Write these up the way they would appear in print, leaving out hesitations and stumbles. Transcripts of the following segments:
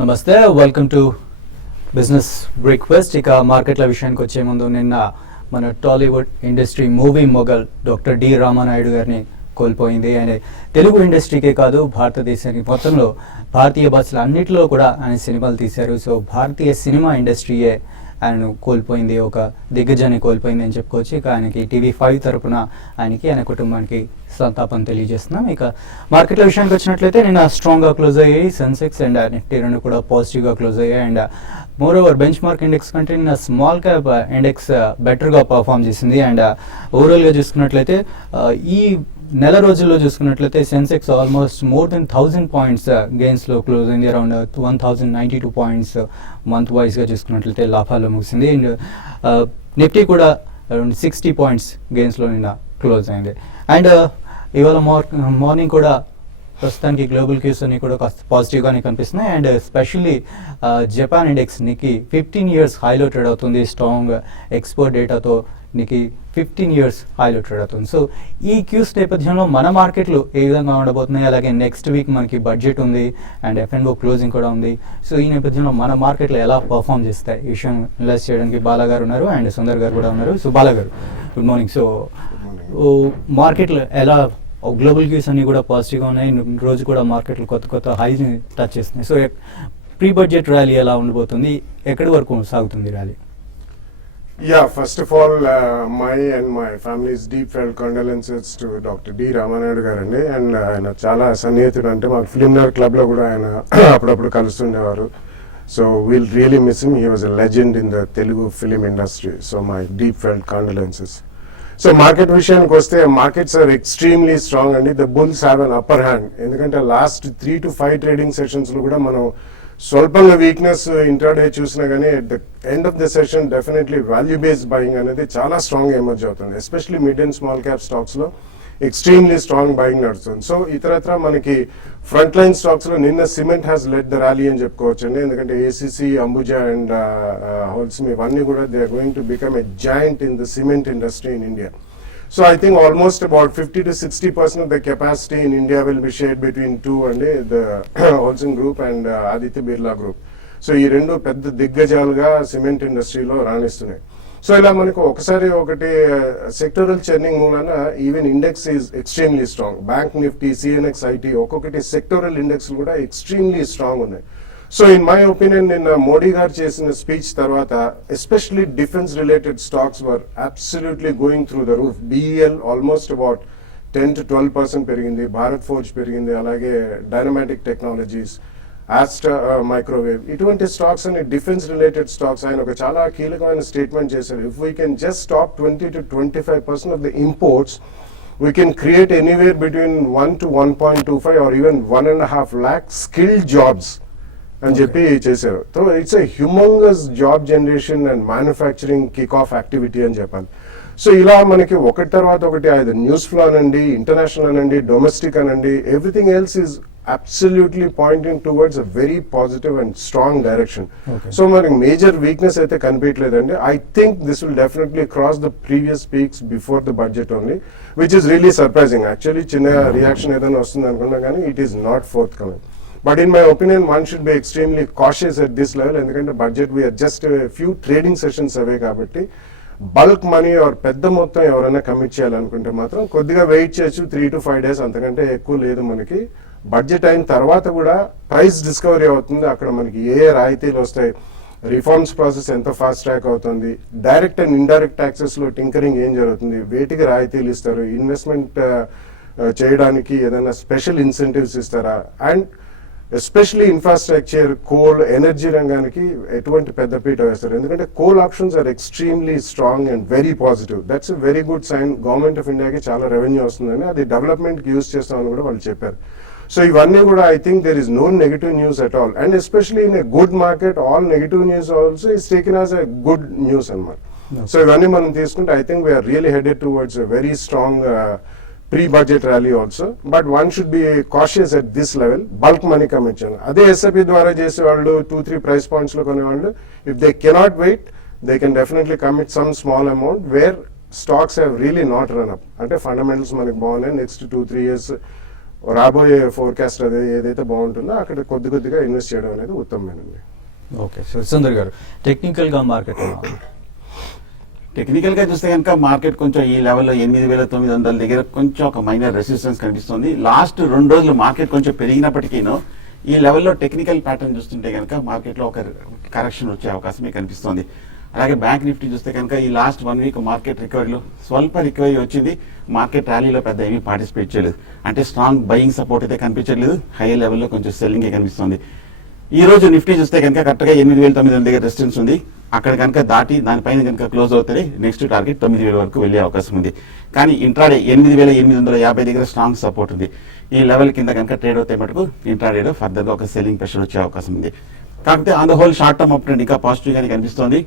నమస్తే, welcome to business breakfast. ఇక మార్కెట్ల విషయానికి వచ్చే ముందు నిన్న మన Tollywood industry movie mogul doctor D Ramanaidu గారిని కోల్పోయింది. ఆయన తెలుగు ఇండస్ట్రీకే కాదు భారతదేశానికి మొత్తంలో భారతీయ భాషలు అన్నింటిలో కూడా ఆయన సినిమాలు తీశారు. సో భారతీయ సినిమా ఇండస్ట్రీయే ఆయనను కోల్పోయింది, ఒక దిగ్గజాన్ని కోల్పోయింది అని చెప్పుకోవచ్చు. ఇక ఆయనకి TV5 తరపున ఆయన కుటుంబానికి సంతాపం తెలియజేస్తున్నాం. ఇక మార్కెట్ల విషయానికి వచ్చినట్లయితే నిన్న స్ట్రాంగ్గా క్లోజ్ అయ్యాయి సెన్సెక్స్ అండ్ నిఫ్టీ రెండు కూడా పాజిటివ్గా క్లోజ్ అయ్యాయి. And moreover benchmark index కంటే నిన్న స్మాల్ క్యాప్ ఇండెక్స్ బెటర్గా పర్ఫామ్ చేసింది. అండ్ ఓవరాల్గా చూసుకున్నట్లయితే ఈ నెల రోజుల్లో చూసుకున్నట్లయితే Sensex almost more than 1000 points గెయిన్స్లో క్లోజ్ అయింది. అరౌండ్ 1092 పాయింట్స్ మంత్ వైజ్గా చూసుకున్నట్లయితే లాభాల్లో ముగిసింది. అండ్ నిఫ్టీ కూడా అరౌండ్ 60 పాయింట్స్ గెయిన్స్లో నిన్న క్లోజ్ అయింది. అండ్ ఇవాళ మార్నింగ్ కూడా ప్రస్తుతానికి గ్లోబల్ క్యూస్ అన్ని కూడా పాజిటివ్గానే కనిపిస్తున్నాయి. అండ్ స్పెషల్లీ జపాన్ ఇండెక్స్ నికి 15 ఇయర్స్ హైలో ట్రేడ్ అవుతుంది. స్ట్రాంగ్ ఎక్స్పోర్ట్ డేటాతో నికి 15 ఇయర్స్ హైలో ట్రేడ్ అవుతుంది. సో ఈ క్యూస్ నేపథ్యంలో మన మార్కెట్లు ఏ విధంగా ఉండబోతున్నాయి, అలాగే నెక్స్ట్ వీక్ మనకి బడ్జెట్ ఉంది అండ్ F&O క్లోజింగ్ కూడా ఉంది. సో ఈ నేపథ్యంలో మన మార్కెట్లు ఎలా పర్ఫామ్ చేస్తాయి ఈ విషయం అనలైజ్ చేయడానికి బాలా గారు ఉన్నారు అండ్ సుందర్ గారు కూడా ఉన్నారు. సో బాలా గారు గుడ్ మార్నింగ్. సో మార్కెట్లు ఎలా, గ్లోబల్ క్యూస్ అన్ని కూడా పాజిటివ్గా ఉన్నాయి, రోజు కూడా మార్కెట్లు కొత్త హైని టచ్ చేస్తున్నాయి. సో ప్రీ బడ్జెట్ ర్యాలీ ఎలా ఉండబోతుంది, ఎక్కడి వరకు సాగుతుంది rally? Yeah, first of all, my and my family's deep felt condolences to Dr. D. Ramanayudu గారండి. అండ్ ఆయన చాలా సన్నిహితుడు, అంటే మాకు ఫిలింనగర్ క్లబ్లో కూడా ఆయన అప్పుడప్పుడు కలుస్తుండేవారు. So we'll really miss him. He was a legend in the Telugu film industry. So my deep felt condolences. So market విషయానికి వస్తే మార్కెట్స్ ఆర్ ఎక్స్ట్రీమ్లీ స్ట్రాంగ్ అండి. The bulls have an upper hand. ఎందుకంటే లాస్ట్ 3 to 5 ట్రేడింగ్ సెషన్స్లో కూడా మనం స్వల్పంగా weakness intraday చూసినా కానీ at the end of the session definitely value based buying అనేది చాలా స్ట్రాంగ్ ఎమర్జ్ అవుతుంది. Especially mid and small cap స్టాక్స్లో ఎక్స్ట్రీమ్లీ స్ట్రాంగ్ బయింగ్ నడుస్తుంది. సో ఇతరత్ర మనకి ఫ్రంట్ లైన్ స్టాక్స్లో నిన్న cement has lead the rally అని చెప్పుకోవచ్చు అండి. ఎందుకంటే ACC, అంబుజా అండ్ హోల్స్మ్ ఇవన్నీ కూడా they are going to become a joint in the cement industry in India. So I think almost about 50 to 60% of the capacity in India will be shared between two and the Holcim Group and Aditya Birla Group. So ఈ రెండు పెద్ద దిగ్గజాలుగా cement ఇండస్ట్రీలో రాణిస్తున్నాయి. So ఇలా మనకు ఒకసారి ఒకటి sectoral churning మూలన even index is extremely strong. Bank Nifty, CNX, IT ఒక్కొక్కటి సెక్టరల్ ఇండెక్స్ కూడా ఎక్స్ట్రీమ్లీ స్ట్రాంగ్ ఉన్నాయి. సో ఇన్ మై ఒపీనియన్ నిన్న మోడీ గారు చేసిన స్పీచ్ తర్వాత especially defence related stocks were absolutely going through the roof. BEL almost about 10 to 12% పెరిగింది, Bharat forge పెరిగింది, అలాగే డైనమాటిక్ టెక్నాలజీస్, ఆస్ట్రా మైక్రోవేవ్, ఇటువంటి స్టాక్స్ అన్ని డిఫెన్స్ రిలేటెడ్ స్టాక్స్. ఆయన ఒక చాలా కీలకమైన స్టేట్మెంట్ చేశారు. If we can just stop 20 to 25% of the imports, we can create anywhere between 1 to 1.25 or even 1.5 lakh skilled jobs అని చెప్పి చేశారు. So it's a humongous job generation and manufacturing kick off activity అని చెప్పాలి. సో ఇలా మనకి ఒకటి తర్వాత ఒకటి అది న్యూస్ ఫ్లో అనండి, ఇంటర్నేషనల్ అనండి, డొమెస్టిక్ అనండి, everything else is absolutely pointing towards a very positive and strong direction. So మనకి మేజర్ వీక్నెస్ అయితే కనిపించలేదండి. I think this will definitely cross the previous peaks before the budget only, which is really surprising. Actually చిన్న reaction ఏదైనా వస్తుంది అనుకున్నా కానీ it is not fourth coming. But in my opinion, one should be extremely cautious at this level. ఎందుకంటే budget we are just a few trading sessions away కాబట్టి bulk money are పెద్ద మొత్తం ఎవరైనా కమిట్ చేయాలనుకుంటే మాత్రం కొద్దిగా వెయిట్ చేయొచ్చు. 3 to 5 days, అంతకంటే ఎక్కువ లేదు. మనకి బడ్జెట్ అయిన తర్వాత కూడా ప్రైస్ డిస్కవరీ అవుతుంది. అక్కడ మనకి ఏ రాయితీలు వస్తాయి, రిఫార్మ్స్ ప్రాసెస్ ఎంత ఫాస్ట్ ట్రాక్ అవుతుంది, డైరెక్ట్ అండ్ ఇండైరెక్ట్ ట్యాక్సెస్లో టింకరింగ్ ఏం జరుగుతుంది, వేటికి రాయితీలు ఇస్తారు, ఇన్వెస్ట్మెంట్ చేయడానికి ఏదైనా స్పెషల్ ఇన్సెంటివ్స్ ఇస్తారా, and especially infrastructure, coal, energy రంగానికి ఎటువంటి పెద్దపీట వేస్తారు. ఎందుకంటే coal options are extremely strong and very positive. That's a very good sign. Government of ఇండియాకి చాలా రెవెన్యూ వస్తుందని, అది డెవలప్మెంట్కి యూజ్ చేస్తామని కూడా వాళ్ళు చెప్పారు. సో ఇవన్నీ కూడా I think there is no negative news at all. And especially in a good market all negative news also is taken as a good news అన్నమాట. సో ఇవన్నీ మనం తీసుకుంటే I think we're really headed towards a very strong pre-budget rally also, but one should be cautious at this level. Bulk money commit cheyalli. Ade SIP ద్వారా చేసే వాళ్ళు 2-3 price points లో కొనే వాళ్ళు, if they cannot wait, they can definitely commit some small amount where stocks have really not run up. అంటే fundamentals మనకి బాగున్నాయి, next 2-3 years రాబోయే ఫోర్కాస్ట్ అది ఏదైతే బాగుంటుందో అక్కడ కొద్దిగా ఇన్వెస్ట్ చేయడం అనేది ఉత్తమమేనండి. ఓకే సుందర్ గారు, టెక్నికల్గా మార్కెట్ టెక్నికల్ గా చూస్తే కనుక మార్కెట్ కొంచెం ఈ లెవెల్లో 8,900 దగ్గర కొంచెం ఒక మైనర్ రెసిస్టెన్స్ కనిపిస్తుంది. లాస్ట్ 2 రోజులు మార్కెట్ కొంచెం పెరిగినప్పటికీను ఈ లెవెల్లో టెక్నికల్ ప్యాటర్న్ చూస్తుంటే కనుక మార్కెట్ లో ఒక కరెక్షన్ వచ్చే అవకాశమే కనిపిస్తుంది. అలాగే బ్యాంక్ నిఫ్టీ చూస్తే కనుక ఈ లాస్ట్ 1 వీక్ మార్కెట్ రికవరీలో స్వల్ప రికవరీ వచ్చింది. మార్కెట్ ర్యాలీలో పెద్ద ఏమీ పార్టిసిపేట్ చేయలేదు. అంటే స్ట్రాంగ్ బయింగ్ సపోర్ట్ అయితే కనిపించలేదు, హై లెవెల్లో కొంచెం సెల్లింగ్ కనిపిస్తుంది. ఈ రోజు నిఫ్టీ చూస్తే కనుక కరెక్ట్గా 8,900 దగ్గర రెసిస్టెన్స్ ఉంది. అక్కడ కనుక దాటి దానిపైన కనుక క్లోజ్ అవుతే నెక్స్ట్ టార్గెట్ 9,000 వరకు వెళ్ళే అవకాశం ఉంది. కానీ ఇంట్రాడే 8,850 దగ్గర స్ట్రాంగ్ సపోర్ట్ ఉంది. ఈ లెవెల్ కింద కనుక ట్రేడ్ అవుతే మటుకు ఇంట్రాడేలో ఫర్దర్గా ఒక సెల్లింగ్ ప్రెషర్ వచ్చే అవకాశం ఉంది. కాకపోతే on the whole short term up trend ఇంకా పాజిటివ్ గానే కనిపిస్తుంది.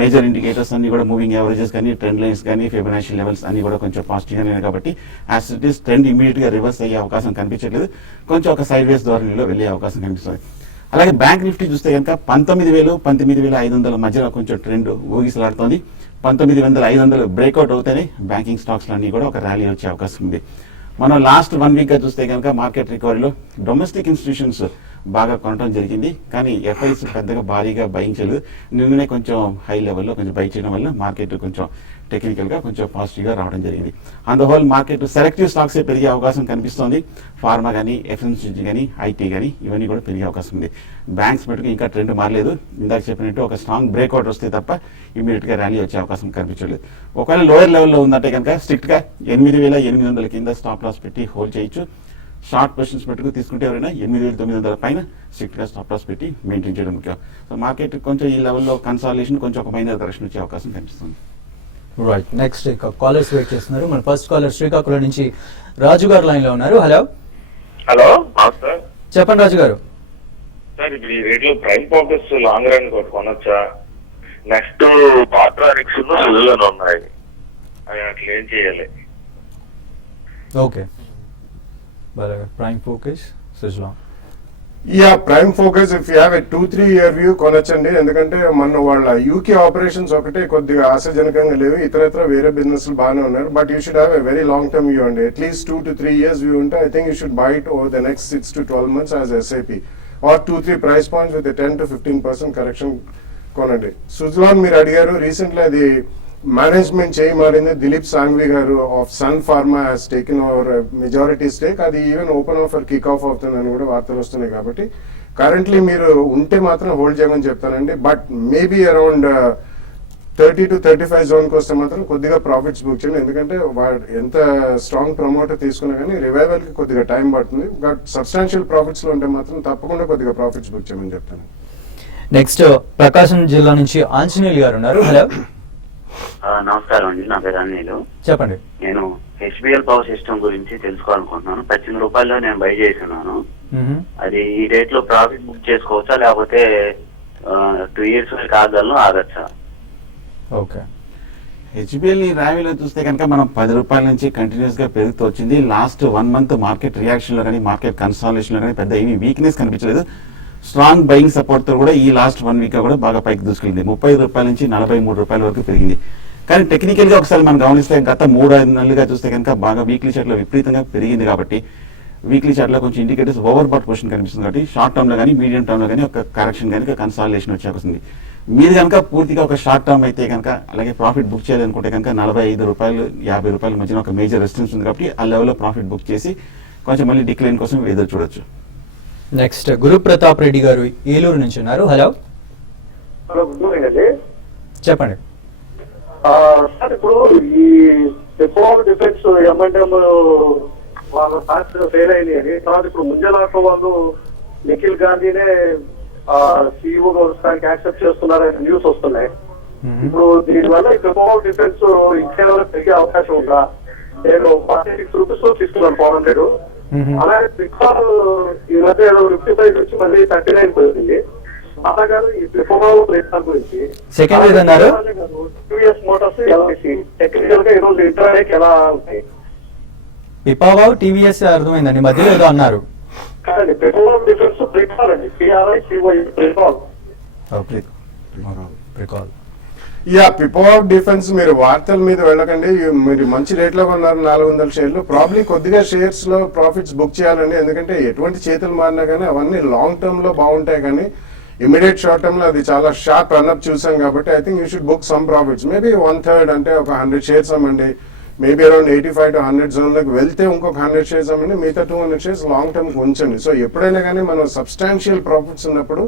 మేజర్ ఇండికేటర్స్ అన్ని కూడా మూవింగ్ యావరేజెస్ కానీ ట్రెండ్ లైన్స్ కానీ ఫిబొనాచి లెవెల్స్ అన్ని కూడా కొంచెం పాజిటివ్ గానే కాబట్టి as it is trend immediate గా రివర్స్ అయ్యే అవకాశం కనిపించట్లేదు. కొంచెం ఒక సైడ్ వేస్ ధోరణిలో వెళ్ళే అవకాశం కనిపిస్తుంది. అలాగే బ్యాంక్ నిఫ్టీ చూస్తే కనుక 19,000 19,500 మధ్యలో కొంచెం ట్రెండ్ ఊగిసలాడుతోంది. 19,500 బ్రేక్అవుట్ అవుతేనే బ్యాంకింగ్ స్టాక్స్ అన్ని కూడా ఒక ర్యాలీ వచ్చే అవకాశం ఉంది. మనం లాస్ట్ 1 వీక్ గా చూస్తే కనుక మార్కెట్ రికవరీలో డొమెస్టిక్ ఇన్స్టిట్యూషన్స్ బాగా కొనడం జరిగింది. కానీ ఎఫ్ఐస్ పెద్దగా భారీగా బయింగ్ చేయలేదు. నిన్ననే కొంచెం హై లెవెల్లో కొంచెం బై చేయడం వల్ల మార్కెట్ కొంచెం టెక్నికల్ గా కొంచెం పాజిటివ్ గా రావడం జరిగింది. On the whole market selective stocks పెరిగే అవకాశం కనిపిస్తోంది. ఫార్మా కానీ ఎఫ్ఎంసీజీ కానీ ఐటీ కానీ ఇవన్నీ కూడా పెరిగే అవకాశం ఉంది. బ్యాంక్స్ మటుకు ఇంకా ట్రెండ్ మారలేదు. ఇందాక చెప్పినట్టు ఒక స్ట్రాంగ్ బ్రేక్అవుట్ వస్తే తప్ప ఇమీడియట్ గా ర్యాలీ వచ్చే అవకాశం కనిపించలేదు. ఒకవేళ లోయర్ లెవెల్లో ఉందంటే కనుక స్ట్రిక్ట్ గా 8,800 కింద స్టాప్ లాస్ పెట్టి హోల్డ్ చేయొచ్చు. షార్ట్ పొజిషన్స్ పెట్టుకు తీసుకుంటే ఎవరైనా 8,900 పైన స్ట్రిక్ట్ గా స్టాప్ లాస్ పెట్టి మెయింటైన్ చేయడం ముఖ్యం. సో మార్కెట్ కొంచెం ఈ లెవెల్లో కన్సాలిడేషన్ కొంచెం ఒక మైనర్ కరెక్షన్ వచ్చే అవకాశం కనిపిస్తుంది. రైట్, నెక్స్ట్ ఇక కాలర్స్ వెయిట్ చేస్తున్నారు. మన ఫస్ట్ కాలర్ శ్రీకాకుళం నుంచి రాజు గారు లైన్ లో ఉన్నారు. హలో హలో సార్, చెప్పండి రాజు గారు. సార్ ఇప్పుడు ఈ రేట్లో ప్రైమ్ ఫోకస్ లాంగ్ రన్ కొనొచ్చా? నెక్స్ట్ పాట్రానిక్స్ సుజులను ఉన్నాయి, అవి అట్లా ఏం చేయాలి? Okay, Prime Focus Suzlon. Yeah, Prime Focus if you have a 2-3 year view కొనొచ్చండి. ఎందుకంటే మన వాళ్ళ యూకే ఆపరేషన్స్ ఒకటే కొద్దిగా ఆశాజనకంగా లేవు. ఇతరత్ర వేరే బిజినెస్ బాగానే ఉన్నారు. But you should have a very long term view అండి. అట్లీస్ట్ 2 to 3 years వ్యూ ఉంటే I think you should buy it over the next 6 to 12 months as SIP or 2-3 price points with 10 to 15% correction కొనండి. సుజలాన్ మీరు అడిగారు, recently అది management చేయి మారింది. దిలీప్ సాంఘ్వి గారు of Sun Pharma has taken over majority stake. అది even open offer kick off అవుతుందని కూడా వార్తలు వస్తున్నాయి. కాబట్టి కరెంట్లీ మీరు ఉంటే మాత్రం హోల్డ్ చేయమని చెప్తానండి. బట్ మేబీ అరౌండ్ 30 to 35 జోన్కి వస్తే మాత్రం కొద్దిగా ప్రాఫిట్స్ బుక్ చేయండి. ఎందుకంటే వాడు ఎంత స్ట్రాంగ్ ప్రమోటర్ తీసుకున్నా కానీ రివైవల్కి కొద్దిగా టైం పడుతుంది. బట్ సబ్స్టాన్షియల్ ప్రాఫిట్స్లో ఉంటే మాత్రం తప్పకుండా కొద్దిగా ప్రాఫిట్స్ బుక్ చేయమని చెప్తాను. నెక్స్ట్ ప్రకాశం జిల్లా నుంచి ఆంజనేయులు గారు ఉన్నారు. హలో, నమస్కారం అండి, నా పేరు అనిలు. చెప్పండి. నేను హెచ్బిఎల్ పవర్ సిస్టమ్ గురించి తెలుసుకోవాలనుకుంటున్నాను. 18 రూపాయల్లో నేను బై చేస్తున్నాను. అది ఈ రేట్ లో ప్రాఫిట్ బుక్ చేసుకోవచ్చా, లేకపోతే 2 years వరకు ఆగచ్చా? ఓకే, హెచ్బిఎల్ ఈ ర్యాలీలో చూస్తే కనుక మనం 10 రూపాయల నుంచి కంటిన్యూస్ గా పెరుగుతూ వచ్చింది. లాస్ట్ 1 month మార్కెట్ రియాక్షన్ లో కానీ మార్కెట్ కన్సాలిడేషన్ లో కానీ పెద్ద ఏమీ వీక్నెస్ కనిపించలేదు. స్ట్రాంగ్ బయింగ్ సపోర్ట్ తో కూడా ఈ లాస్ట్ 1 week కూడా బాగా పైకి దూసుకెళ్ళింది. 30 రూపాయల నుంచి 43 రూపాయల వరకు పెరిగింది. కానీ టెక్నికల్ గా ఒకసారి మనం గమనిస్తే గత 3-5 నెలలుగా చూస్తే కనుక బాగా వీక్లీ చార్ట్ లో విపరీతంగా పెరిగింది. కాబట్టి వీక్లీ చార్ట్ లో కొంచెం ఇండికేటర్స్ ఓవర్ బాట్ పొజిషన్ కనిపిస్తుంది. కాబట్టి షార్ట్ టర్మ్ లో కానీ మీడియం టర్మ్ లో కానీ ఒక కరెక్షన్ కనుక కన్సాలిడేషన్ వచ్చే వస్తుంది. మీరు కనుక పూర్తిగా ఒక షార్ట్ టర్మ్ అయితే కనుక అలాగే ప్రాఫిట్ బుక్ చేయాలనుకుంటే కనుక 45 రూపాయలు 50 రూపాయల మధ్యన ఒక మేజర్ రెసిస్టెన్స్ ఉంది. కాబట్టి ఆ లెవెల్లో ప్రాఫిట్ బుక్ చేసి కొంచెం మళ్ళీ డిక్లైన్ కోసం ఎదురు చూడొచ్చు. నెక్స్ట్ గురు ప్రతాప్ రెడ్డి గారు ఏలూరు నుంచి ఉన్నారు. హలో, హలో, గుడ్ మార్నింగ్ అండి. చెప్పండి. సార్ ఇప్పుడు ఈ ఎఫ్ఓఆర్ డిఫెక్ట్స్ M&M వాళ్ళ పార్టీ ఫెయిల్ అయింది అని తర్వాత ఇప్పుడు ముంజలాట వాళ్ళు నిఖిల్ గాంధీనే CEO యాక్సెప్ట్ చేస్తున్నారని న్యూస్ వస్తున్నాయి. ఇప్పుడు దీనివల్ల ఎఫ్ఓఆర్ డిఫెక్ట్స్ ఇంకేమైనా పెరిగే అవకాశం ఉందా? నేను 46 రూపీస్ తీసుకున్నాను 400. అలాగే బికాల్ ఈ మధ్య 55 నుంచి మళ్ళీ 39 పోయింది. అలాగే ఈ ఎఫ్ఓఆర్ రేట్ల గురించి సెకండ్ ఏదన్నారు? టీవీఎస్ మోటార్స్ ఎల్ఐసి టెక్నికల్ గా ఈరోజు ఇంటర్నెట్ ఎలా ఉంటాయి? పిపావావ్ టీవీఎస్ అర్థమైందండి, మధ్యలో ఏదో అన్నారు. కాదండి, పెట్రోల్ డిఫెన్స్ ప్రికాల్ అండి, PRI CY Pricol. Pricol. Yeah పిపోవాక్ డిఫెన్స్ మీరు వార్తల మీద వెళ్ళకండి. మీరు మంచి రేట్లో కొన్నారు 400 షేర్లు. ప్రాబ్లీ కొద్దిగా షేర్స్ లో ప్రాఫిట్స్ బుక్ చేయాలండి, ఎందుకంటే ఎటువంటి చేతులు మారినా కానీ అవన్నీ లాంగ్ టర్మ్ లో బాగుంటాయి, కానీ ఇమీడియట్ షార్ట్ టర్మ్ లో అది చాలా షార్ప్ రన్అప్ చూసాం కాబట్టి I think you should book some profits. Maybe 1/3 అంటే ఒక 100 షేర్స్ అమ్మండి. మేబీ అరౌండ్ 85 to 100 జోన్లోకి వెళ్తే ఇంకొక 100 షేర్స్ అమ్మండి. మిగతా 200 షేర్స్ లాంగ్ టర్మ్ ఉంచండి. సో ఎప్పుడైనా కానీ మనం సబ్స్టాన్షియల్ ప్రాఫిట్స్ ఉన్నప్పుడు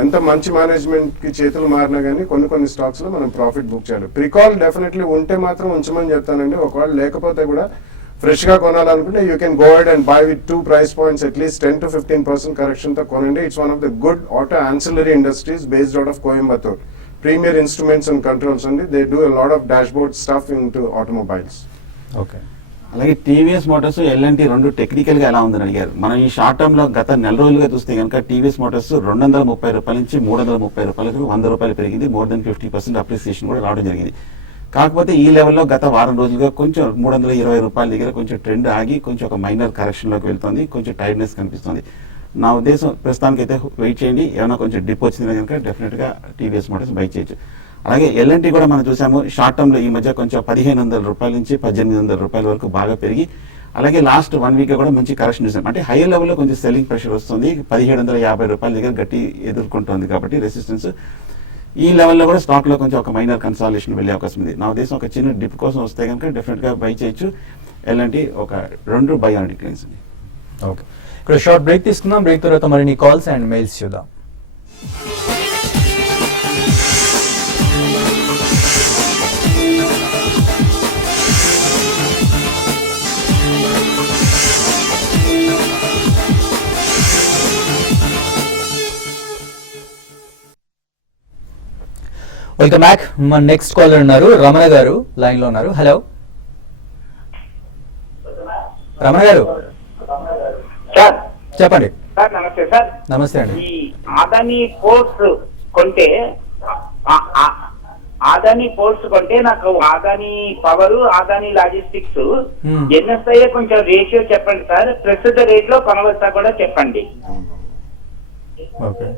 ఎంత మంచి మేనేజ్మెంట్ కి చేతులు మారినా కానీ కొన్ని స్టాక్స్ లో మనం ప్రాఫిట్ బుక్ చేయాలి. ప్రికాల్ డెఫినెట్లీ ఉంటే మాత్రం ఉంచమని చెప్తానండి. ఒకవేళ లేకపోతే కూడా ఫ్రెష్ గా కొనాలనుకుంటే you can go ahead and buy with 2 price points at least 10 to 15% correction తో కొనండి. It's one of the good auto ancillary industries based out of Coimbatore. Premier Instruments and Controls అండి. They do a lot of dashboard stuff into automobiles. Okay. అలాగే TVS Motors L and T రెండు technical గా ఎలా ఉందని అడిగారు. మనం ఈ short term లో గత నెల రోజులుగా చూస్తే కనుక టీవీఎస్ మోటార్స్ 230 రూపాయల నుంచి 330 రూపాయలకు 100 రూపాయలు పెరిగింది. మోర్ దెన్ 50% అప్రిసియేషన్ కూడా రావడం జరిగింది. కాకపోతే ఈ లెవెల్లో గత వారం రోజులుగా కొంచెం 320 రూపాయల దగ్గర కొంచెం ట్రెండ్ ఆగి కొంచెం ఒక మైనర్ కరెక్షన్ లోకి వెళ్తుంది. కొంచెం టైర్డ్నెస్ కనిపిస్తుంది. నా ఉద్దేశం ప్రస్తుతానికి అయితే వెయిట్ చేయండి. ఏమైనా కొంచెం డిప్ వచ్చింది కనుక డెఫినెట్ గా టీవీఎస్ మోటార్స్ బై చేయొచ్చు. అలాగే ఎల్ఎన్టీ కూడా మనం చూసాము షార్ట్ టర్మ్ లో ఈ మధ్య కొంచెం 1500 రూపాయల నుంచి 1800 రూపాయల వరకు బాగా పెరిగి, అలాగే లాస్ట్ 1 వీక్ కూడా మంచి కరెక్షన్ చూసాం. అంటే హై లెవెల్లో కొంచెం సెల్లింగ్ ప్రెషర్ వస్తుంది. 1750 రూపాయల దగ్గర గట్టి ఎదుర్కొంటుంది కాబట్టి రెసిస్టెన్స్. ఈ లెవెల్లో కూడా స్టాక్ లో కొంచెం ఒక మైనర్ కన్సాలిడేషన్ వెళ్ళే అవకాశం ఉంది. నా ఉద్దేశం ఒక చిన్న డిప్ కోసం వస్తే కనుక డెఫినెట్ గా బై చేయొచ్చు. ఎల్ఎన్టీ ఒక 2 బై ఆన్ డిక్లైన్స్ అండి. ఓకే, ఇక్కడ షార్ట్ బ్రేక్ తీసుకుందాం. బ్రేక్ తర్వాత మరిన్ని కాల్స్ అండ్ మెయిల్స్ చూద్దాం. Welcome back. మన నెక్స్ట్ కాలర్ ఉన్నారు, రమణ గారు లైన్ లో ఉన్నారు. హలో రమణ గారు, సార్ చెప్పండి. సార్ నమస్తే సార్. నమస్తే అండి. ఈ ఆదాని పోర్ట్స్ కొంటే నాకు Adani power, Adani logistics NSI కొంచెం రేషియో చెప్పండి సార్. ప్రస్తుత రేట్ లో కొనవచ్చా కూడా చెప్పండి. ఓకే,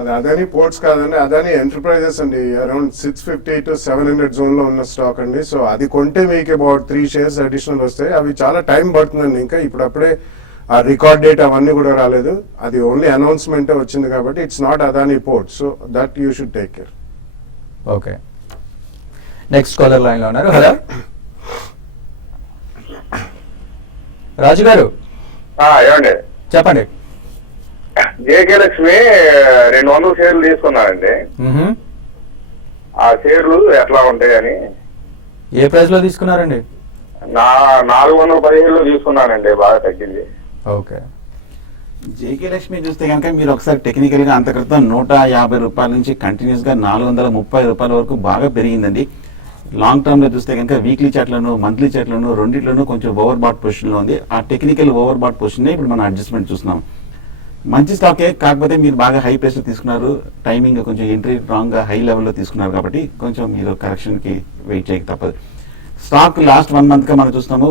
అది అదాని పోర్ట్స్ కాదండి, అదాని ఎంటర్ప్రైజెస్ అండి. అరౌండ్ 650 to 700 జోన్ లో ఉన్న స్టాక్ అండి. సో అది కొంటే మీకు అబౌట్ 3 షేర్స్ అడిషనల్ వస్తాయి. అవి చాలా టైం పడుతుందండి. ఇంకా ఇప్పుడప్పుడే ఆ రికార్డ్ డేట్ అవన్నీ కూడా రాలేదు. అది ఓన్లీ అనౌన్స్మెంట్ వచ్చింది కాబట్టి it's not Adani port. So that you should take care. Okay, next caller line లో ఉన్నారు. హలో రాజు గారు, ఏమండి చెప్పండి. జేకే లక్ష్మి 200 షేర్లు తీసుకున్నానండి. ఆ షేర్లు ఎట్లా ఉంటాయని. ఏ ప్రైస్ లో తీసుకున్నారండి? 417లో తీసుకున్నానండి. బాగా తగ్గింది. ఓకే, జేకే లక్ష్మి చూస్తే కనుక మీరు ఒకసారి టెక్నికల్ గా అంత క్రితం 150 రూపాయల నుంచి కంటిన్యూస్ గా 430 రూపాయల వరకు బాగా పెరిగిందండి. లాంగ్ టర్మ్ లో చూస్తే కనుక వీక్లీ చార్ట్లను, మంత్లీ చార్ట్లను రెండిట్లోనూ కొంచెం ఓవర్ బాట్ పొజిషన్ లో ఉంది. ఆ టెక్నికల్ ఓవర్ బాట్ పొజిషన్ ఇప్పుడు మనం అడ్జస్ట్మెంట్ చూస్తున్నాం. మంచి స్టాకే, కాకపోతే మీరు బాగా హై ప్రైస్ లో తీసుకున్నారు. టైమింగ్ కొంచెం ఎంట్రీ రాంగ్ గా హై లెవెల్లో తీసుకున్నారు కాబట్టి కొంచెం మీరు కరెక్షన్ కి వెయిట్ చేయక తప్పదు. స్టాక్ లాస్ట్ 1 మంత్ గా మనం చూస్తున్నాము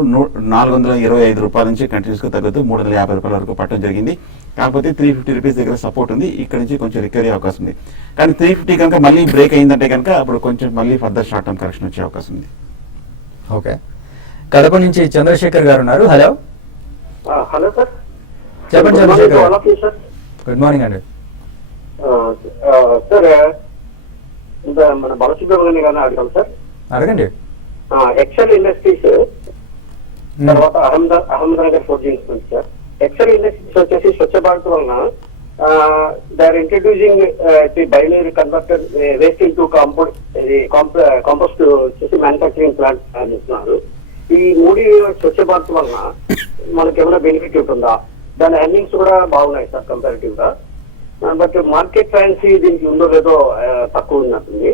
425 రూపాయల నుంచి కంటిన్యూస్ గా తగ్గుతూ 350 రూపాయల వరకు పట్టడం జరిగింది. కాకపోతే 350 రూపీస్ దగ్గర సపోర్ట్ ఉంది. ఇక్కడ నుంచి కొంచెం రికవరీ అవకాశం ఉంది. కానీ 350 కనుక మళ్ళీ బ్రేక్ అయిందంటే కనుక అప్పుడు కొంచెం మళ్ళీ ఫర్దర్ షార్ట్ టర్మ్ కరెక్షన్ వచ్చే అవకాశం ఉంది. ఓకే, కడప నుంచి చంద్రశేఖర్ గారు ఉన్నారు. Hello hello sir. చెప్పండి Chandrasekhar garu. Sir good morning అండి. సార్ మన బాలసుబ్రహ్మణ్యం గారిని అడగాలి సార్. అడగండి. ఎక్సెల్ ఇండస్ట్రీస్ తర్వాత Ahmednagar Forgings sir. Excel Industries వచ్చేసి స్వచ్ఛ భారత్ వలన they are introducing the binary converter waste into compost వచ్చేసి మ్యానుఫ్యాక్చరింగ్ ప్లాంట్ అందిస్తున్నారు. ఈ 3 స్వచ్ఛ భారత్ వలన మనకి ఏమైనా బెనిఫిట్ ఉంటుందా? దాని ఎర్నింగ్స్ కూడా బాగున్నాయి సార్ కంపారిటివ్ గా. బట్ మార్కెట్ ఫ్యాన్సీ దీనికి ఉందో లేదో తక్కువ ఉన్నట్టుంది.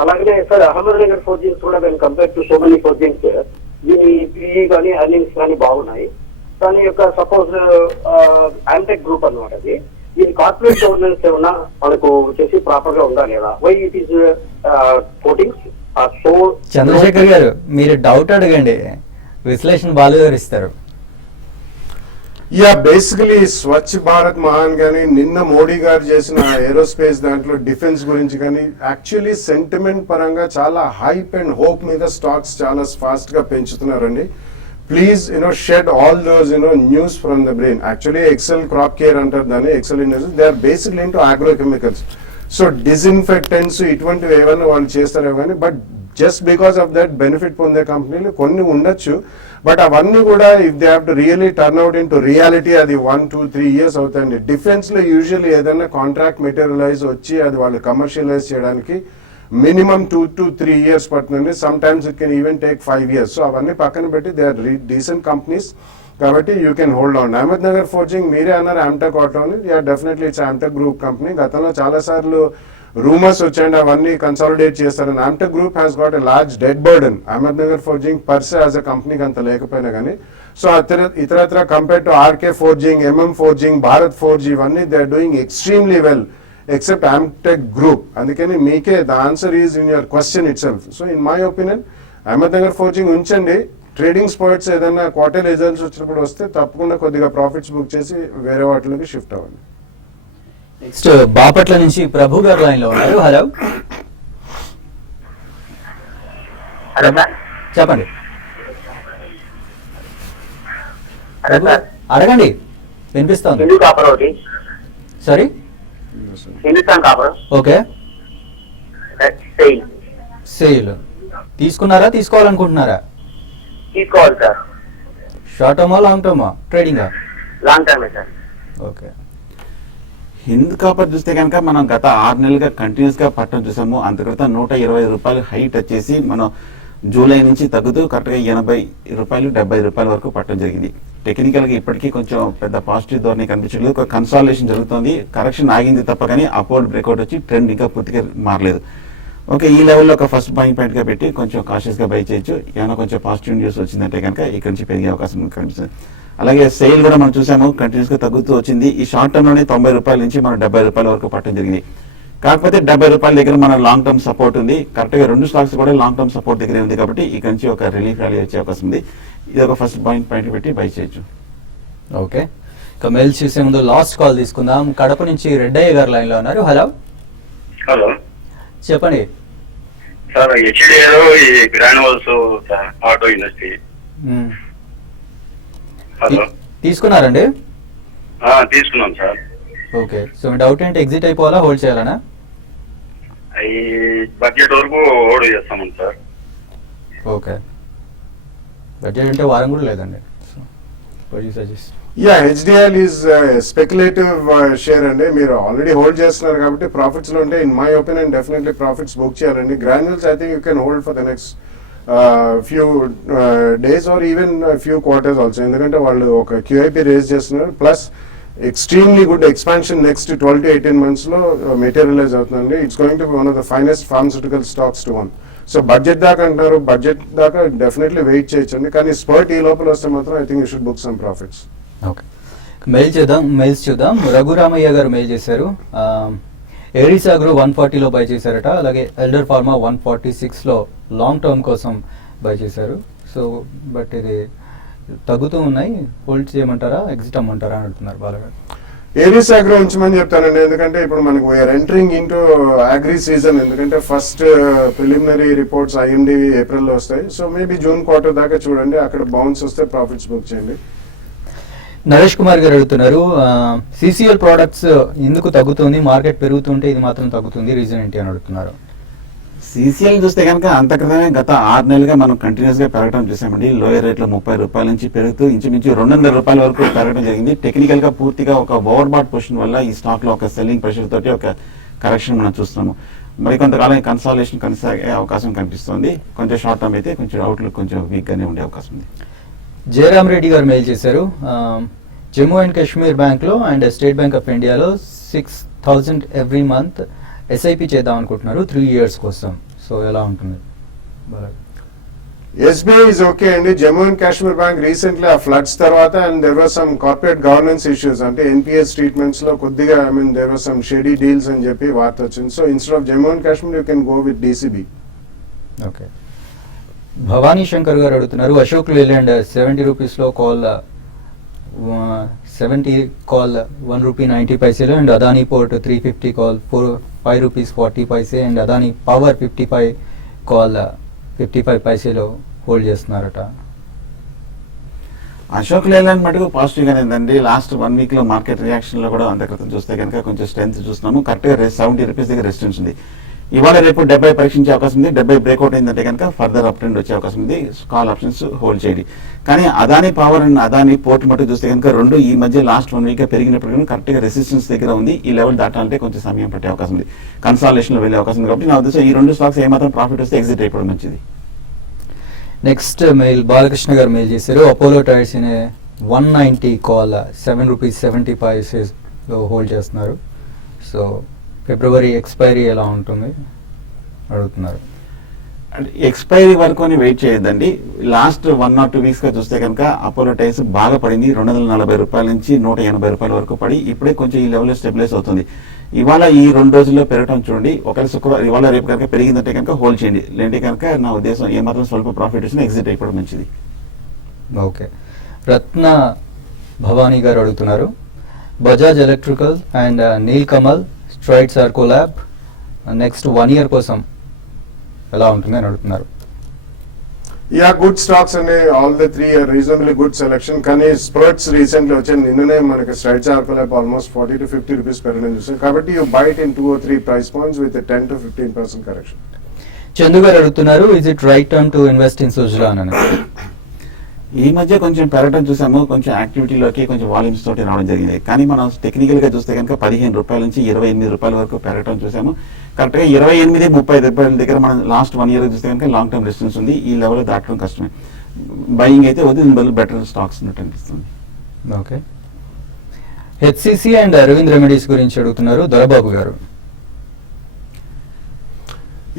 అలాగే సార్ అహ్మద్నగర్ ఫోర్జింగ్స్ కూడా మేము compare to so many forgings దీని పిఈ కానీ ఎర్నింగ్స్ కానీ బాగున్నాయి. దాని యొక్క సపోజ్ యాంటెక్ గ్రూప్ అన్నమాట. అది దీని కార్పొరేట్ గవర్నెన్స్ ఏమన్నా మనకు వచ్చేసి ప్రాపర్ గా ఉందా లేదా? Why it is coatings so. Chandrasekhar garu, మీరు డౌట్ అడగండి, విశ్లేషణ బాగా వివరిస్తారు. యా బేసికలీ స్వచ్ఛ భారత్ మహాన్ కానీ నిన్న మోడీ గారు చేసిన ఏరోస్పేస్ దాంట్లో డిఫెన్స్ గురించి కానీ యాక్చువల్లీ సెంటిమెంట్ పరంగా చాలా హైప్ అండ్ హోప్ మీద స్టాక్స్ చాలా ఫాస్ట్ గా పెంచుతున్నారండి. Please shed all those news from the brain. Actually Excel Crop Care అంటారు దాన్ని, Excel industry, they are basically into agrochemicals. So disinfectants ఇటువంటివి ఏమైనా వాళ్ళు చేస్తారేమో కానీ, but just because of that benefit పొందే కంపెనీలు కొన్ని ఉండొచ్చు. బట్ అవన్నీ కూడా if they have to really turn out into reality అది 1, 2, 3 years అవుతాయండి. డిఫెన్స్ లో యూజువల్లీ ఏదైనా కాంట్రాక్ట్ మెటీరియలైజ్ వచ్చి అది వాళ్ళు కమర్షియలైజ్ చేయడానికి మినిమం 2 to 3 years పడుతుంది. Some times it can even take 5 years. So అవన్నీ పక్కన పెట్టి దే ఆర్ డీసెంట్ కంపెనీస్ కాబట్టి you can hold on. Ahmednagar forging మీరే అన్నారు ఆమ్టెక్ ఆటో అని. Ya definitely it's Amtek group company. గతంలో చాలా సార్లు రూమర్స్ వచ్చాయండి అవన్నీ కన్సాలిడేట్ చేస్తారని. Amtek group has got a large debt burden. Ahmednagar forging per se as a కంపెనీకి అంత లేకపోయినా కానీ, సో ఇతరత్ర compare to RK forging, MM forging, Bharat Forge ఇవన్నీ they are doing extremely well except Amtek group. అందుకని మీకే the answer is in your question itself. So in my opinion Ahmednagar forging ఉంచండి. Trading spots ఏదైనా క్వార్టర్ రిజల్ట్స్ వచ్చినప్పుడు వస్తే తప్పకుండా కొద్దిగా profits book చేసి వేరే వాటిలోకి షిఫ్ట్ అవ్వండి. నెక్స్ట్ బాపట్ల నుంచి ప్రభు గారు లైన్ లో ఉన్నారు. Hello hello sir. చెప్పండి. Hello sir. అడగండి, వినిపిస్తోంది. హిందూ కాపర్ ఒకటి, sorry, Hindustan Copper okay. Sale sale తీసుకున్నారా, తీసుకోవాలనుకుంటున్నారా? తీసుకోవాలి సార్. షార్ట్ టర్మా, లాంగ్ టర్మా, ట్రేడింగా? లాంగ్ టర్మే సార్. ఓకే. హింద్ కాపర్ చూస్తే కనుక మనం గత 6 నెలలుగా కంటిన్యూస్ గా పట్టడం చూసాము. అంత క్రితం 120 రూపాయలు హైట్ వచ్చేసి మనం జూలై నుంచి తగ్గుతూ కరెక్ట్గా 80 రూపాయలు 70 రూపాయల వరకు పట్టడం జరిగింది. టెక్నికల్ గా ఇప్పటికీ కొంచెం పెద్ద పాజిటివ్ ధోరణి కనిపించలేదు. ఒక కన్సాలిడేషన్ జరుగుతుంది, కరెక్షన్ ఆగింది తప్ప కానీ అప్వర్డ్ బ్రేక్అవుట్ వచ్చి ట్రెండ్ ఇంకా పూర్తిగా మారలేదు. ఓకే, ఈ లెవెల్లో ఒక ఫస్ట్ బయింగ్ పాయింట్ గా పెట్టి కొంచెం కాషియస్ గా బై చేయొచ్చు. ఏమైనా కొంచెం పాజిటివ్ న్యూస్ వచ్చిందంటే కనుక ఇక్కడ నుంచి పెరిగే అవకాశం కనిపిస్తుంది. అలాగే సేల్ కూడా మనం చూసాము, కంటిన్యూస్ గా తగ్గుతూ వచ్చింది. ఈ షార్ట్ టర్మ్ లోనే 90 రూపాయల నుంచి మనం 70 రూపాయల వరకు పట్టడం జరిగింది. కాకపోతే 70 రూపాయల దగ్గర మన లాంగ్ టర్మ్ సపోర్ట్ ఉంది. కరెక్ట్ గా 2 స్టాక్స్ కూడా లాంగ్ టర్మ్ సపోర్ట్ దగ్గర ఉంది కాబట్టి ఇక్కడ నుంచి ఒక రిలీఫ్ ర్యాలీ వచ్చే అవకాశం ఉంది. ఇది ఒక ఫస్ట్ పాయింట్ పెట్టి బై చేయొచ్చు. ఓకే, ఇక మెయిల్ చూసే ముందు లాస్ట్ కాల్ తీసుకుందాం. కడప నుంచి రెడ్డయ్య గారు లైన్ లో ఉన్నారు. హలో హలో చెప్పండి. సార్, హెచ్డిఏలో ఈ గ్రాన్యువల్స్ ఆటో ఇండస్ట్రీ. హలో, తీసుకున్నారండి? తీసుకున్నాం సార్. ఓకే, సో మీ డౌట్ ఏంటి, ఎగ్జిట్ అయిపోవాలా, హోల్డ్ చేయాలనా? ఈ బడ్జెట్ వరకు హోల్డ్ చేస్తామని సార్. ఓకే, బడ్జెట్ అంటే వారం కూడా లేదండి. Suggest yeah, HDL is speculative share అండి. మీరు ఆల్రెడీ హోల్డ్ చేస్తున్నారు కాబట్టి ప్రాఫిట్స్ లో ఉంటే in my opinion definitely profits book చేయాలండి. Granules I think you can hold for the next few days or even few quarters also. ఎందుకంటే వాళ్ళు ఒక క్యూఐపి రేజ్ చేస్తున్నారు, plus extremely good expansion next 12 to 18 months లో materialise అవుతుందండి. It's going to be one of the finest pharmaceutical stocks to one. So budget దాకా అంటారు, budget దాకా definitely wait చేయొచ్చండి. కానీ స్పర్ట్ ఈ లోపల వస్తే మాత్రం I think you should book some profits. Okay, mails చూద్దాం. రఘురామయ్య గారు మెయిల్ చేశారు. ఏరిస్ అగ్రో 140లో బై చేశారట. అలాగే ఎల్డర్ ఫార్మా 146లో లాంగ్ టర్మ్ కోసం బై చేశారు. సో బట్ ఇది తగ్గుతూ ఉన్నాయి, హోల్డ్ చేయమంటారా, ఎగ్జిట్ అమ్మంటారా అని అడుగుతున్నారు బాగా. ఏరిస్ అగ్రో ఉంచమని చెప్తానండి. ఎందుకంటే ఇప్పుడు మనకు we're entering into agri season. ఎందుకంటే ఫస్ట్ ప్రిలిమినరీ రిపోర్ట్స్ ఐఎండి ఏప్రిల్లో వస్తాయి. సో మేబీ జూన్ క్వార్టర్ దాకా చూడండి, అక్కడ బౌన్స్ వస్తే ప్రాఫిట్స్ బుక్ చేయండి. నరేష్ కుమార్ గారు అడుగుతున్నారు, సిసిఎల్ ప్రోడక్ట్స్ ఎందుకు తగ్గుతుంది, మార్కెట్ పెరుగుతుంటే ఇది మాత్రం తగ్గుతుంది, రీజన్ ఏంటి అని అడుగుతున్నారు. సిసిఎల్ చూస్తే కనుక అంత క్రితమే గత 6 నెలలుగా మనం కంటిన్యూస్ గా పెరగడం చూసామండి. లోయర్ రేట్ లో 30 రూపాయల నుంచి పెరుగుతూ ఇంచుమించు 200 రూపాయల వరకు పెరగడం జరిగింది. టెక్నికల్ గా పూర్తిగా ఒక ఓవర్బాట్ పొజిషన్ వల్ల ఈ స్టాక్ లో ఒక సెల్లింగ్ ప్రెషర్ తోటి ఒక కరెక్షన్ మనం చూస్తున్నాము. మరి కొంతకాలం కన్సాలిడేషన్ కొనసాగే అవకాశం కనిపిస్తుంది. కొంచెం షార్ట్ టర్మ్ అయితే కొంచెం అవుట్లుక్ కొంచెం వీక్ గానే ఉండే అవకాశం ఉంది. జయరామ్ రెడ్డి గారు మెయిల్ చేశారు. జమ్మూ అండ్ కాశ్మీర్ బ్యాంక్లో అండ్ స్టేట్ బ్యాంక్ ఆఫ్ ఇండియాలో 6,000 ఎవ్రీ మంత్ ఎస్ఐపి చేద్దాం అనుకుంటున్నారు 3 years కోసం. సో ఎలా ఉంటుంది? ఎస్బీఐ ఇస్ ఓకే అండి. Jammu and Kashmir bank recently ఆ ఫ్లడ్స్ తర్వాత and there was some corporate governance issues, అంటే ఎన్పిఎస్ ట్రీట్మెంట్స్ లో కొద్దిగా దెర్ వాజ్ సమ్ షెడీ డీల్స్ అని చెప్పి వార్త వచ్చింది. So instead of Jammu and Kashmir you can go with DCB. Okay, Bhavani Shankar గారు అడుగుతున్నారు, అశోక్ లేలాండ్ 70 రూపీస్లో call 70 call 1 rupee 90 paiselo and Adani Port 350 call 5 rupees 40 paise and Adani Power 55 call 55 paiselo hold చేస్తున్నారట. అశోక్ లేలాండ్ మటుకు పాజిటివ్ గానే ఉందండి. లాస్ట్ 1 వీక్ లో మార్కెట్ రియాక్షన్ లో కూడా అంత క్రితం చూస్తే కనుక కొంచెం స్ట్రెంత్ చూస్తున్నాము. కరెక్ట్ గా 70 రూపీస్ దగ్గర రెసిస్టెన్స్ ఉంది. ఇవాళ రేపు 70 పరీక్షించే అవకాశం ఉంది. 70 బ్రేక్అవుట్ అయిందంటే కనుక ఫర్దర్ అప్ ట్రెండ్ వచ్చే అవకాశం ఉంది. కాల్ ఆప్షన్స్ హోల్డ్ చేయండి. కానీ Adani power and Adani port మటుకు చూస్తే కనుక రెండు ఈ మధ్య లాస్ట్ 1 వీక్ పెరిగినప్పుడు కరెక్ట్ గా రెసిస్టెన్స్ దగ్గర ఉంది. ఈ లెవెల్ దాటాలంటే కొంచెం సమయం పట్టే అవకాశం ఉంది. కన్సాలేషన్ లో వెళ్ళే అవకాశం ఉంది. కాబట్టి నా ఉద్దేశం ఈ రెండు స్టాక్స్ ఏమాత్రం ప్రాఫిట్ వస్తే ఎగ్జిట్ అయిపోవడం మంచిది. నెక్స్ట్ మెయిల్ బాలకృష్ణ గారు మెయిల్ చేశారు. Apollo tyres in 190 call 7 rupees 70 పైసెస్లో హోల్డ్ చేస్తున్నారు. సో ఫిబ్రవరి ఎక్స్పైరీ ఎలా ఉంటుంది అడుగుతున్నారు. అంటే ఎక్స్పైరీ వరకు అని వెయిట్ చేయొద్దండి. లాస్ట్ 1 or 2 వీక్స్ గా చూస్తే కనుక అపోలో టైర్స్ బాగా పడింది. 240 రూపాయల నుంచి 180 రూపాయల వరకు పడి ఇప్పుడే కొంచెం ఈ లెవెల్లో స్టెబిలైజ్ అవుతుంది. ఇవాళ ఈ 2 రోజుల్లో పెరగడం చూడండి. ఒకవేళ శుక్రవారం ఇవాళ రేపు కనుక పెరిగిందంటే కనుక హోల్డ్ చేయండి. లేదంటే కనుక నా ఉద్దేశం ఏమాత్రం స్వల్ప ప్రాఫిట్ వచ్చినా ఎగ్జిట్ అయిపోవడం మంచిది. ఓకే. రత్న భవానీ గారు అడుగుతున్నారు. Bajaj electrical and Nilkamal Strides Arcolab next 1 year కోసం ఎలా ఉంటుంది అని అడుగుతున్నారు. యా గుడ్ స్టాక్స్ అండి. All the 3 are reasonably good selection. కానీ స్పర్ట్స్ రీసెంట్లీ వచ్చాయి. నిన్ననే మనకి Strides Arcolab almost 40 to 50 rupees పెరగడం చూసాం. కాబట్టి you buy it in 2 or 3 price points with 10 to 15% correction. Chandu గారు అడుగుతున్నారు. Is it right time to invest in Suzlon అని? ఈ మధ్య కొంచెం పెరగడం చూసాము. కొంచెం యాక్టివిటీలోకి కొంచెం వాల్యూమ్స్ తోటి రావడం జరిగింది. కానీ మనం టెక్నికల్ గా చూస్తే కనుక 15 రూపాయల నుంచి 28 రూపాయల వరకు పెరగడం చూసాము. కరెక్ట్ గా 28-30 రూపాయల దగ్గర మనం లాస్ట్ 1 year చూస్తే కనుక లాంగ్ టర్మ్ డిస్టెన్స్ ఉంది. ఈ లెవెల్ దాటడం కష్టమే. బయింగ్ అయితే వద్దు, దీని బెటర్ స్టాక్స్ ఉన్నట్టు అనిపిస్తుంది. Okay. HCC and Arvind Remedies గురించి అడుగుతున్నారు Dorababu garu.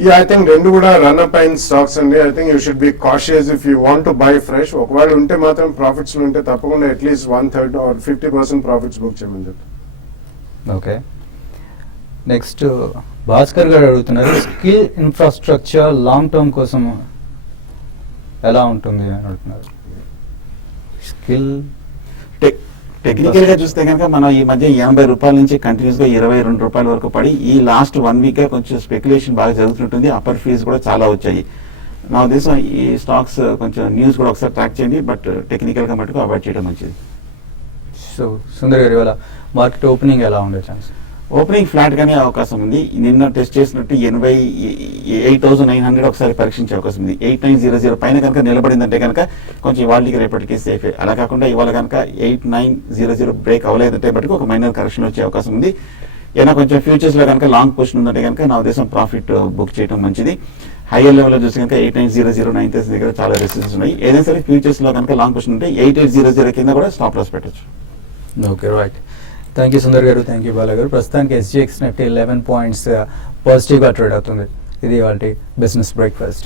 Yeah, I think రెండు కూడా రన్ అప్ అయిన స్టాక్స్ అండి. I think you should be cautious if you want to buy fresh. ఒకవేళ ఉంటే మాత్రం ప్రాఫిట్స్ ఉంటే తప్పకుండా అట్లీస్ట్ 1/3 or 50% ప్రాఫిట్స్ బుక్ చేయమని చెప్పి. ఓకే. నెక్స్ట్ భాస్కర్ గారు అడుగుతున్నారు. స్కిల్ ఇన్ఫ్రాస్ట్రక్చర్ లాంగ్ టర్మ్ కోసం ఎలా ఉంటుంది అని అడుగుతున్నారు. స్కిల్ టెక్నికల్ గా చూస్తే కనుక మనం ఈ మధ్య 80 రూపాయల నుంచి కంటిన్యూస్ గా 22 రూపాయల వరకు పడి ఈ లాస్ట్ 1 వీక్ గా కొంచెం స్పెక్యులేషన్ బాగా జరుగుతుంటుంది. అప్పర్ ఫీజ్ కూడా చాలా వచ్చాయి. నా ఉద్దేశం ఈ స్టాక్స్ కొంచెం న్యూస్ కూడా ఒకసారి ట్రాక్ చేయండి. బట్ టెక్నికల్ గా మటుకు అవాయిడ్ చేయడం మంచిది. సో సుందర్ గారు ఇవాళ మార్కెట్ ఓపెనింగ్ ఎలా ఉండే ఛాన్స్? ఓపెనింగ్ ఫ్లాట్ గానే అవకాశం ఉంది. నిన్న టెస్ట్ చేసినట్టు 88,900 ఒకసారి పరీక్షించే అవకాశం ఉంది. 8900 పైన కనుక నిలబడిందంటే కనుక కొంచెం ఇవాళకి రేపటికి సేఫ్. అలా కాకుండా ఇవాళ కనుక 8900 బ్రేక్ అవ్వలేదంటే బట్టి ఒక మైనర్ కరెక్షన్ వచ్చే అవకాశం ఉంది. ఏదైనా కొంచెం ఫ్యూచర్స్ లో కనుక లాంగ్ పొజిషన్ ఉందంటే కనుక నా ఉద్దేశం ప్రాఫిట్ బుక్ చేయడం మంచిది. హైయర్ లెవెల్ లో చూసి కనుక 8900, 9,000 దగ్గర చాలా రెసిస్టెన్స్ ఉన్నాయి. ఏదైనా సరే ఫ్యూచర్స్ లో కనుక లాంగ్ పొజిషన్ ఉంటే 8800 కింద కూడా స్టాప్ లాస్ పెట్టచ్చు. Okay, right. Thank you Sundar గారు, థ్యాంక్ యూ బాలా గారు. ప్రస్తుతానికి SGX నిఫ్టీ 11 పాయింట్స్ పాజిటివ్గా ట్రేడ్ అవుతుంది. ఇది వాళ్ళ బిజినెస్ బ్రేక్ఫాస్ట్.